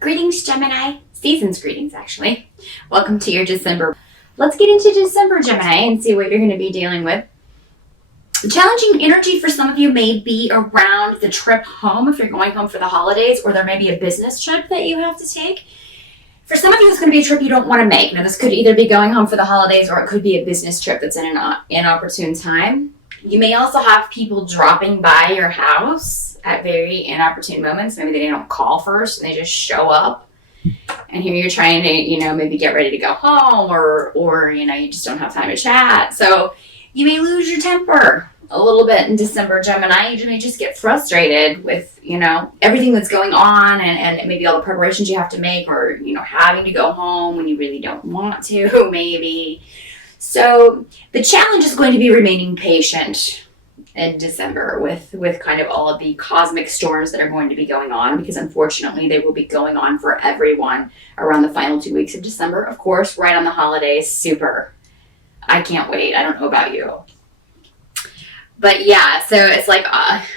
Greetings, Gemini. Season's greetings, actually. Welcome to your December. Let's get into December, Gemini, and see what you're going to be dealing with. Challenging energy for some of you may be around the trip home if you're going home for the holidays, or there may be a business trip that you have to take. For some of you, it's going to be a trip you don't want to make. Now, this could either be going home for the holidays, or it could be a business trip that's in an inopportune time. You may also have people dropping by your house at very inopportune moments. Maybe they don't call first and they just show up. And here you're trying to, maybe get ready to go home or you just don't have time to chat. So you may lose your temper a little bit in December, Gemini. You may just get frustrated with, everything that's going on and maybe all the preparations you have to make or, having to go home when you really don't want to, maybe. So the challenge is going to be remaining patient in December with kind of all of the cosmic storms that are going to be going on, because unfortunately they will be going on for everyone around the final 2 weeks of December. Of course, right on the holidays, super. I can't wait. I don't know about you. But yeah, so it's like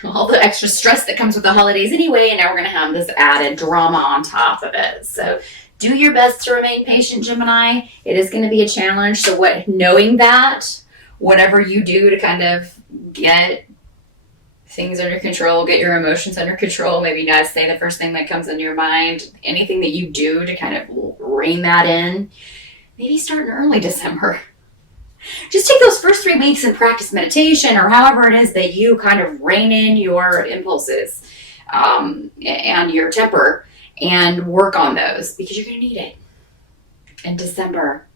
all the extra stress that comes with the holidays anyway, and now we're going to have this added drama on top of it. So do your best to remain patient, Gemini. It is going to be a challenge. So knowing that, whatever you do to kind of get things under control, get your emotions under control, maybe not say the first thing that comes into your mind, anything that you do to kind of rein that in, maybe start in early December. Just take those first 3 weeks and practice meditation or however it is that you kind of rein in your impulses and your temper and work on those, because you're going to need it in December.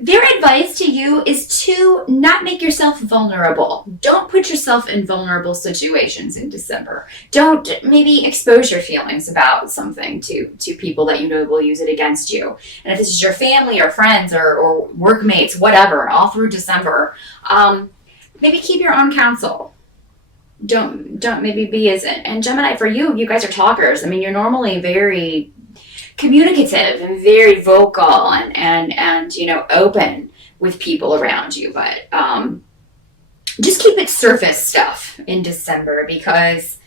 Their advice to you is to not make yourself vulnerable. Don't put yourself in vulnerable situations in December. Don't maybe expose your feelings about something to people that you know will use it against you. And if this is your family or friends or workmates, whatever, all through December, maybe keep your own counsel. Don't maybe be and Gemini, for you guys are talkers. I mean, you're normally very communicative and very vocal and open with people around you, but just keep it surface stuff in December, because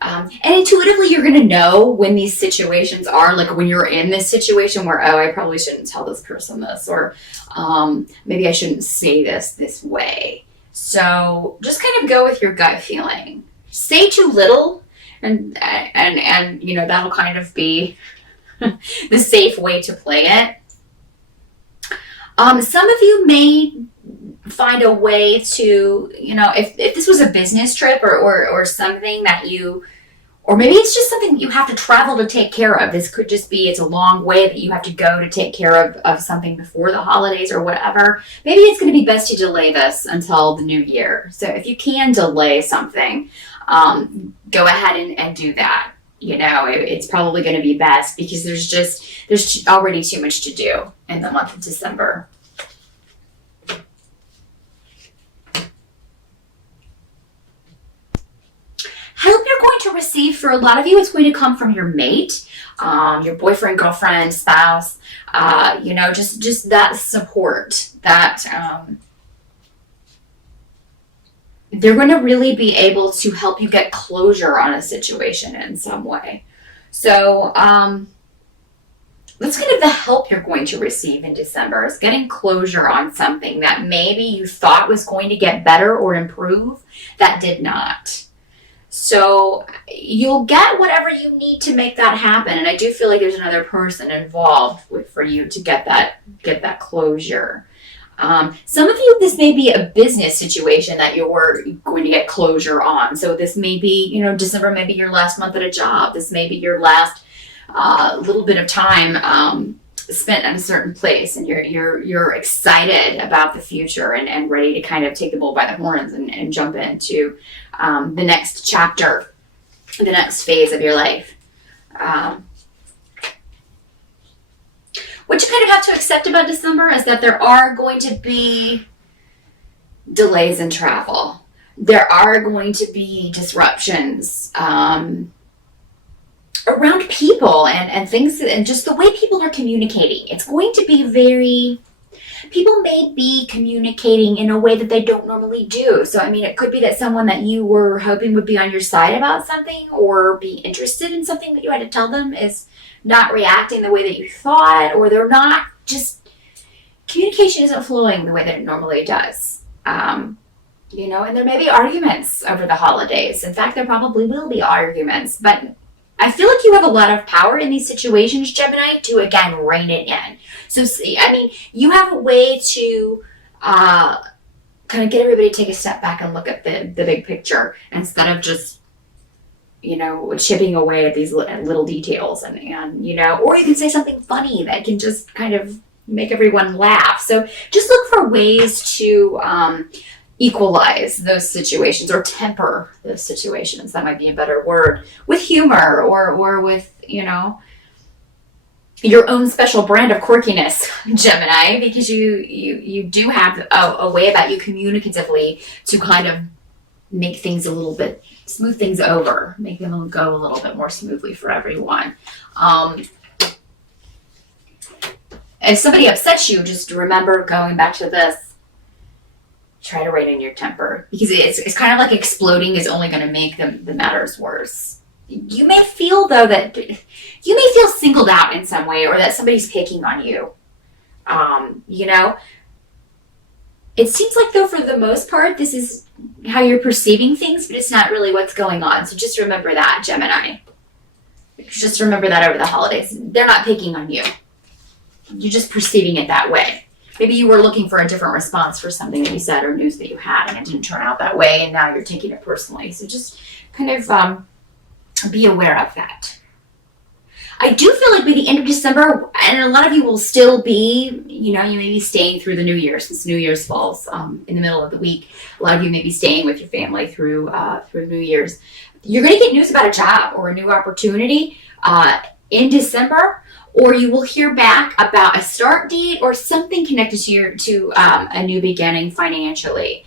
and intuitively you're going to know when these situations are, like when you're in this situation where, I probably shouldn't tell this person this, or maybe I shouldn't say this way. So just kind of go with your gut feeling. Say too little and that'll kind of be the safe way to play it. Some of you may find a way to, if this was a business trip or something that or maybe it's just something that you have to travel to take care of. This could just be, it's a long way that you have to go to take care of something before the holidays or whatever. Maybe it's going to be best to delay this until the new year. So if you can delay something, go ahead and do that. It's probably going to be best, because there's already too much to do in the month of December. Help you're going to receive, for a lot of you, it's going to come from your mate, your boyfriend, girlfriend, spouse, just that support, that they're going to really be able to help you get closure on a situation in some way. So that's kind of the help you're going to receive in December, is getting closure on something that maybe you thought was going to get better or improve that did not. So you'll get whatever you need to make that happen. And I do feel like there's another person involved for you to get that closure. Some of you, this may be a business situation that you're going to get closure on. So this may be, December may be your last month at a job. This may be your last little bit of time spent in a certain place, and you're excited about the future and ready to kind of take the bull by the horns and jump into the next chapter, the next phase of your life. What you kind of have to accept about December is that there are going to be delays in travel. There are going to be disruptions around people and things, and just the way people are communicating. It's going to be very people may be communicating in a way that they don't normally do. So, I mean, it could be that someone that you were hoping would be on your side about something or be interested in something that you had to tell them is not reacting the way that you thought, or they're not just, communication isn't flowing the way that it normally does. And there may be arguments over the holidays. In fact, there probably will be arguments, but I feel like you have a lot of power in these situations, Gemini, to, again, rein it in. So, I mean, you have a way to kind of get everybody to take a step back and look at the big picture instead of just, chipping away at these little details. And or you can say something funny that can just kind of make everyone laugh. So just look for ways to equalize those situations or temper those situations. That might be a better word, with humor or with, your own special brand of quirkiness, Gemini, because you do have a way about you communicatively to kind of make things smooth things over, make them go a little bit more smoothly for everyone. If somebody upsets you, just remember, going back to this, try to rein in your temper, because it's kind of like exploding is only going to make the matters worse. You may feel, though, that you may feel singled out in some way, or that somebody's picking on you. It seems like, though, for the most part, this is how you're perceiving things, but it's not really what's going on. So just remember that, Gemini. Just remember that over the holidays. They're not picking on you. You're just perceiving it that way. Maybe you were looking for a different response for something that you said or news that you had, and it didn't turn out that way, and now you're taking it personally. So just kind of be aware of that. I do feel like by the end of December, and a lot of you will still be, you may be staying through the New Year, since New Year's falls in the middle of the week. A lot of you may be staying with your family through New Year's. You're going to get news about a job or a new opportunity in December, or you will hear back about a start date or something connected to a new beginning financially.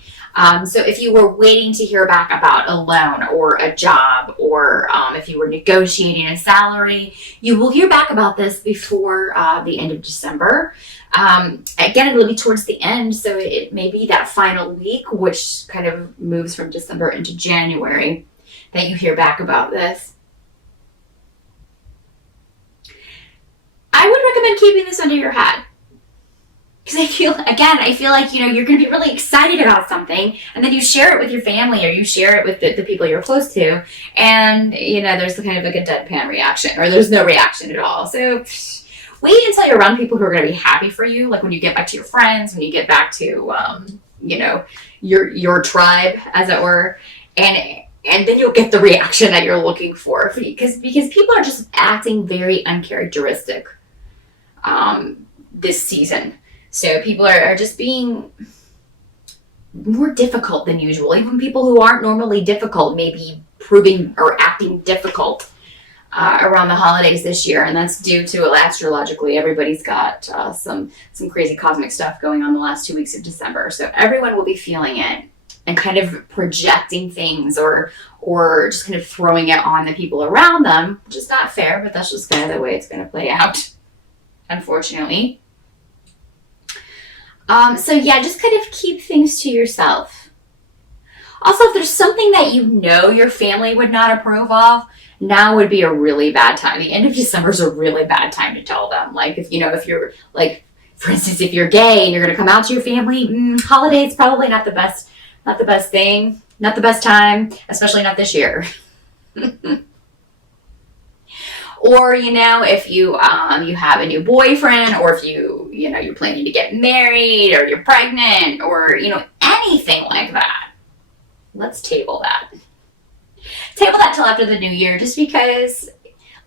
So if you were waiting to hear back about a loan or a job, or if you were negotiating a salary, you will hear back about this before the end of December. Again, it'll be towards the end, so it may be that final week, which kind of moves from December into January, that you hear back about this. I would recommend keeping this under your hat. Because I feel like, you're going to be really excited about something, and then you share it with your family, or you share it with the people you're close to, and, there's kind of like a deadpan reaction, or there's no reaction at all. So wait until you're around people who are going to be happy for you, like when you get back to your friends, when you get back to, your tribe, as it were, and then you'll get the reaction that you're looking for, because people are just acting very uncharacteristic this season. So people are just being more difficult than usual. Even people who aren't normally difficult may be proving or acting difficult around the holidays this year. And that's due to, astrologically, everybody's got some crazy cosmic stuff going on the last 2 weeks of December. So everyone will be feeling it and kind of projecting things or just kind of throwing it on the people around them, which is not fair, but that's just kind of the way it's going to play out, unfortunately. Just kind of keep things to yourself. Also, if there's something that your family would not approve of, now would be a really bad time. The end of December is a really bad time to tell them. Like, if you're, like, for instance, if you're gay and you're going to come out to your family, holiday's probably not the best thing, not the best time, especially not this year. Or, if you have a new boyfriend, or if you're planning to get married, or you're pregnant, or, anything like that. Let's table that. Table that till after the new year, just because,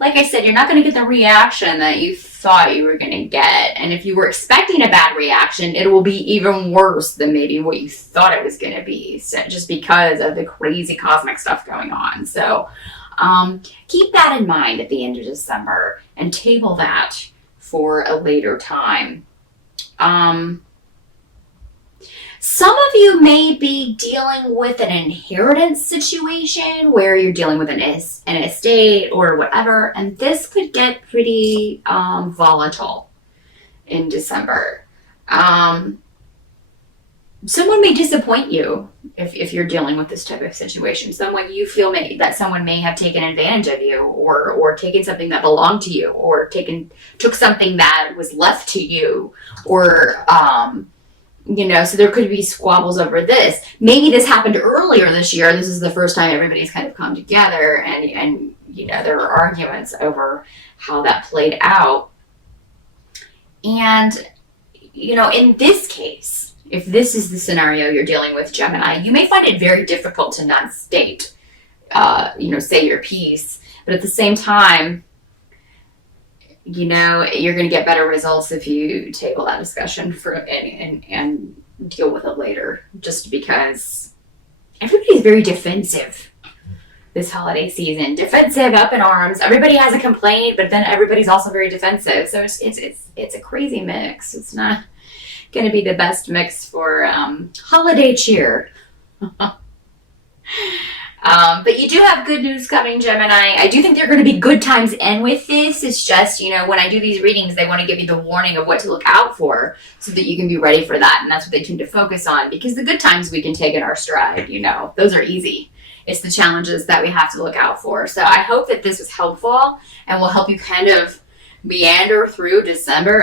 like I said, you're not going to get the reaction that you thought you were going to get. And if you were expecting a bad reaction, it will be even worse than maybe what you thought it was going to be, so, just because of the crazy cosmic stuff going on. So, keep that in mind at the end of December and table that for a later time. Some of you may be dealing with an inheritance situation where you're dealing with an estate or whatever, and this could get pretty volatile in December. Someone may disappoint you if you're dealing with this type of situation. Someone you feel that someone may have taken advantage of you, or taken something that belonged to you, or took something that was left to you, or so there could be squabbles over this. Maybe this happened earlier this year. This is the first time everybody's kind of come together, and there were arguments over how that played out. And in this case, if this is the scenario you're dealing with, Gemini, you may find it very difficult to not state, say your piece. But at the same time, you're going to get better results if you table that discussion and deal with it later. Just because everybody's very defensive this holiday season. Defensive, up in arms. Everybody has a complaint, but then everybody's also very defensive. So it's a crazy mix. It's not going to be the best mix for holiday cheer. But you do have good news coming, Gemini. I do think there are going to be good times end with this. It's just, when I do these readings, they want to give you the warning of what to look out for so that you can be ready for that. And that's what they tend to focus on, because the good times we can take in our stride, those are easy. It's the challenges that we have to look out for. So I hope that this was helpful and will help you kind of meander through December